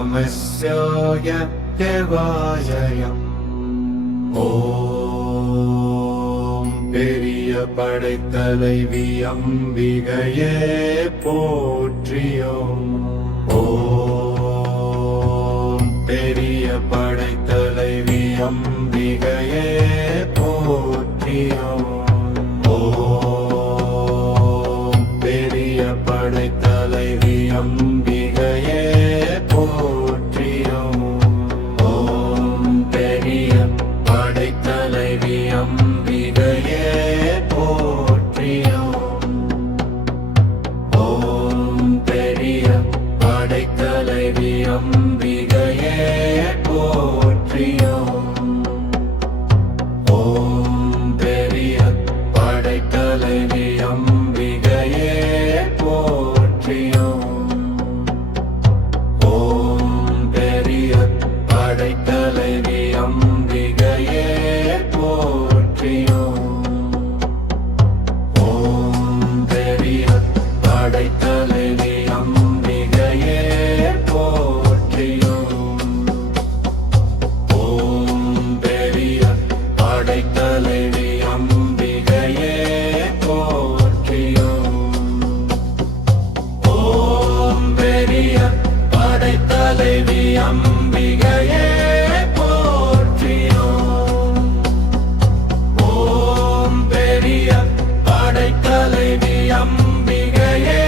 நமः சிவாய தேவாலயம். ஓம் பெரிய படைத்தலைவி அம்பிகையே போற்றியோம். ஓம் பெரிய படைத்தலைவி அம்பிகையே போற்றியோம். ஓம் பெரிய படைத்தலைவி அம்பிகையே போற்றியோம். ஓம் பெரிய படைத்தலைவி அம்பிகையே போற்றியோம். ஓம் பெரிய படைத்தலைவி அம்பிகையே போற்றியோம். ஓம் பெரிய படைத்தலைவி அம்பிகையே போற்றியோம். ஓம் பெரிய படைத்தலைவி அம்பிகையே போற்றியோம். ஓம் பெரிய படைத்தலைவி அம்பிகையே போற்றியோம். ஓம் பெரிய படைத்தலைவி அம்பிகையே போற்றியோம். ஓம் பெரிய படைத்தலைவி அம்பிகையே போற்றியோம். ஓம் பெரிய படைத்தலைவி அம்பிகையே போற்றியோம். ஓம் பெரிய படைத்தலைவி அம்பிகையே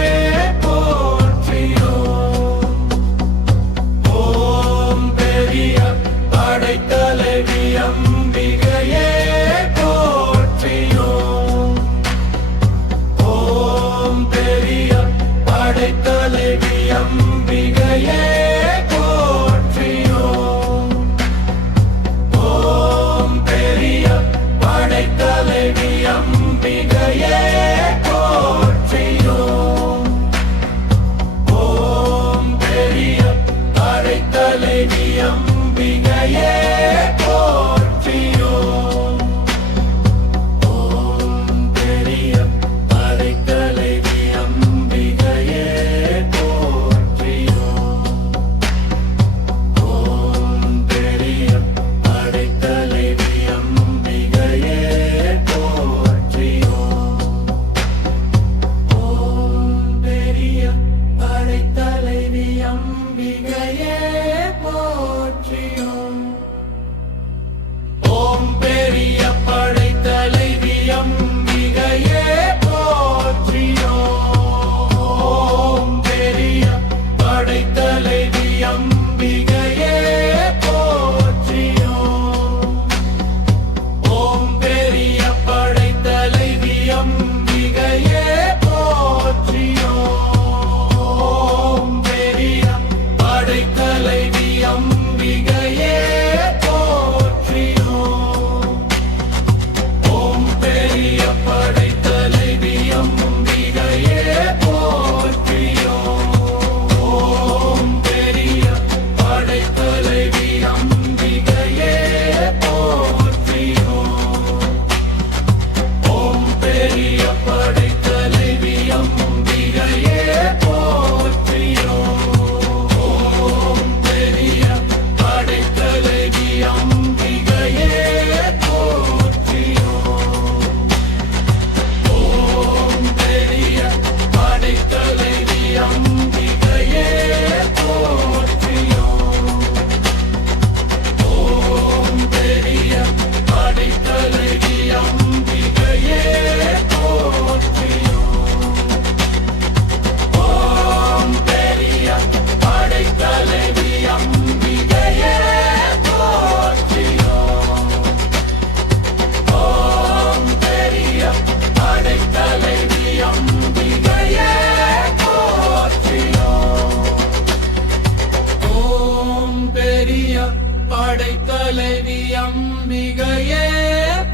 போற்றியோம். ஓம் பெரிய படைத்தலைவி அம்பிகையே போற்றியோம். ஓம் பெரிய படைத்தலைவி அம்பிகையே போற்றியோம். ஓம் பெரிய படைத்தலைவி அம்பிகையே போற்றியோம். ஓம் பெரிய படைத்தலைவி அம்பிகையே போற்றியோம். ஓம் பெரிய படைத்தலைவி அம்பிகையே போற்றியோம். ஓம் பெரிய படைத்தலைவி அம்பிகையே போற்றியோம். ஓம் பெரிய படைத்தலைவி அம்பிகையே போற்றியோம். ஓம் பெரிய படைத்தலைவி அம்பிகையே போற்றியோம். ஓம் பெரிய படைத்தலைவி அம்பிகையே போற்றியோம். ஓம் பெரிய படைத்தலைவி அம்பிகையே போற்றியோம். ஓம் பெரிய படைத்தலைவி அம்பிகையே போற்றியோம். ஓம் பெரிய படைத்தலைவி அம்பிகையே போற்றியோம். ஓம் பெரிய படைத்தலைவி அம்பிகையே போற்றியோம். ஓம் பெரிய படைத்தலைவி அம்பிகையே போற்றியோம். ஓம் பெரிய படைத்தலைவி அம்பிகையே போற்றியோம். ஓம் பெரிய படைத்தலைவி அம்பிகையே போற்றியோம். ஓம் பெரிய படைத்தலைவி அம்பிகையே போற்றியோம். ஓம் பெரிய படைத்தலைவி அம்பிகையே போற்றியோம். ஓம் பெரிய படைத்தலைவி அம்பிகையே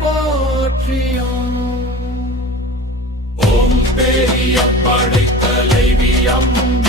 போற்றியோம். ஓம் பெரிய படைத்தலைவி அம்பிகையே